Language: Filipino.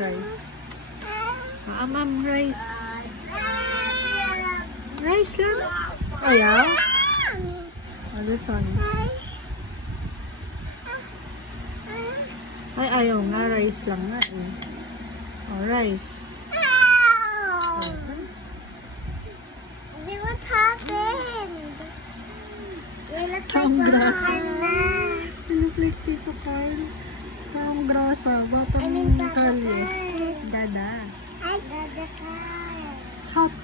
rice. Ma'am, rice. Rice lang. Ayaw? Oh, this one. Ay, ayaw nga. Rice lang nga eh. Oh, rice. What happened? Taong grasa. Pinulit dito, Carl. Taong grasa. Batang kalye. Dada. Dada. Chop.